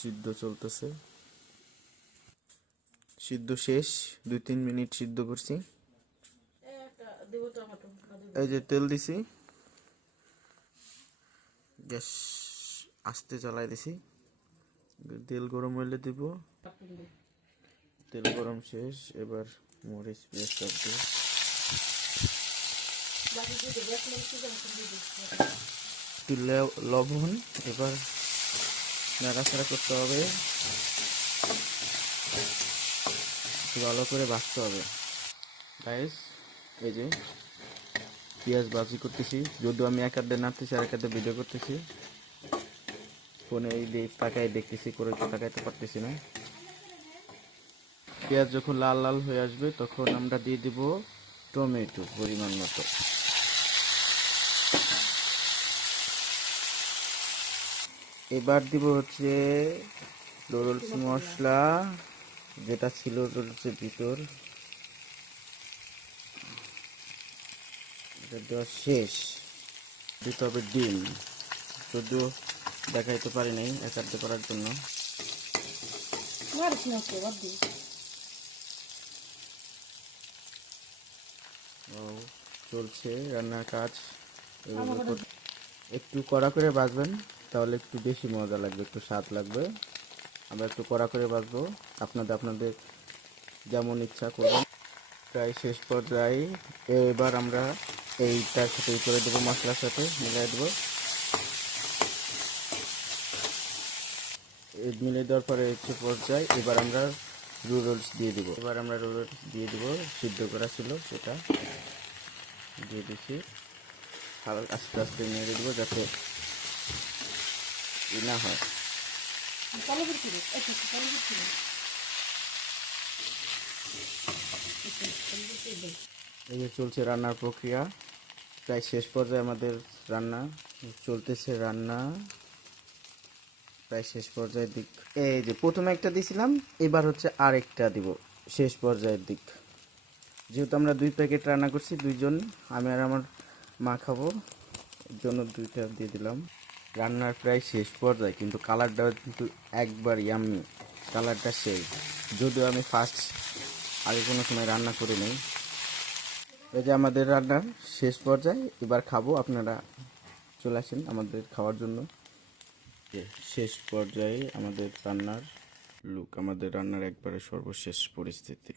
সিদ্ধ চলতেছে, সিদ্ধ শেষ। 2-3 মিনিট সিদ্ধ করছি। এই যে তেল দিছি, গ্যাস আস্তে চালাই দিছি। তেল গরম হইলে দিব। তেল গরম শেষ, এবার মরিচ পেঁয়াজ সব দিয়ে একটু লবণ। এবার নাড়াচাড়া করতে হবে, একটু ভালো করে ভাজতে হবে। গাইস, এই যে পেঁয়াজ ভাজি করতেছি, যদিও আমি এক হাতে নাড়তেছি আর এক হাতে ভিডিও করতেছি। ফোনে এই তাকাই দেখতেছি, করে তো তাকাইতে পারতেছি না। পেঁয়াজ যখন লাল লাল হয়ে আসবে তখন আমরা দিয়ে দিব টমেটো পরিমাণ মতো। এবার দিব হচ্ছে নুডলস মশলা, যেটা ছিল নুডলসের ভিতর, এটা দেওয়া শেষ। দিতে হবে ডিম, যদিও দেখাইতে পারি নাই একাতে করার জন্য। চলছে রান্নার কাজ। একটু কড়া করে ভাজবেন, তাহলে একটু বেশি মজা লাগবে, একটু স্বাদ লাগবে। আমরা একটু কড়া করে ভাজবো, আপনাদের যেমন ইচ্ছা করবেন। প্রায় শেষ পর্যায়ে এবার আমরা এইটার সাথে করে দেবো, মশলার সাথে মিলাই দেবো। মিলিয়ে দেওয়ার পরে হচ্ছে পর্যায়ে এবার আমরা নুডলস দিয়ে দিব। সিদ্ধ করা ছিল সেটা দিয়ে দিচ্ছি। আস্তে আস্তে নেড়ে দেবো যাতে না হয়। এই যে চলছে রান্নার প্রক্রিয়া, প্রায় শেষ পর্যায়ে আমাদের রান্না চলতেছে। প্রায় শেষ পর্যায়ের দিক। এই যে প্রথমে একটা দিছিলাম, এবার হচ্ছে আরেকটা দিব শেষ পর্যায়ের দিক। যেহেতু আমরা 2 প্যাকেট রান্না করছি, 2 জন, আমি আর আমার মা খাবো, এর জন্য 2টা দিয়ে দিলাম। রান্নার প্রায় শেষ পর্যায়ে, কিন্তু কালারটা কিন্তু একবার ইয়াম্মি, কালারটা সেই। যদিও আমি আগে কোনো সময় রান্না করি নাই। এই যে আমাদের রান্নার শেষ পর্যায়ে, এবার খাবো। আপনারা চলে আসেন আমাদের খাওয়ার জন্য। শেষ পর্যায়ে আমাদের রান্নার একবারে সর্বশেষ পরিস্থিতি।